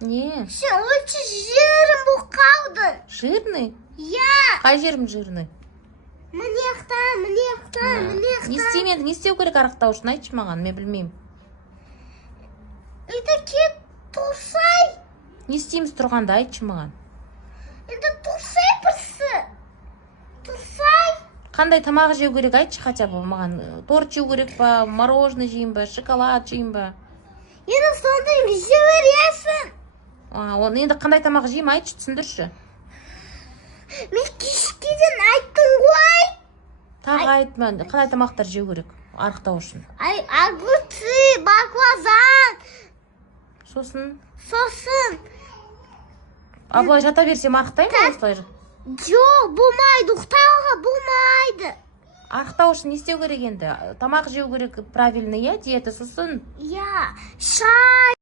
Не? Сен өте жирен болып қалдың. Жирный? Иә. Қай жерім жирный? Мынаяқтан. Не істеймін енді, не істеу керек арықтау үшін, айтшы маған, мен білмеймін. Енді кет тұрсай. Не істейміз тұрғанда, айтшы маған. Енді тұрсай бірсі. Тұрсай. Қандай тамақ жеу керек, айтшы хотя бы маған. Торт жеу керек па, мороженое жейін ба, шоколад жейін ба? Енді сондай жеу. Оны енді қандай тамақ жеймін, айтшы, түсіндірші. Мен кешкеден айттым ғой. Тағы айтма, қандай тамақтар жеу керек арықтау үшін? Огурцы, баклажан. Сосын? Былай жата берсем арықтаймын осылай? Жоқ, болмайды, ұйықтауға болмайды. Арықтау үшін не істеу керек енді? Тамақ жеу керек правильно, иә, диета, сосын? Иә, шай.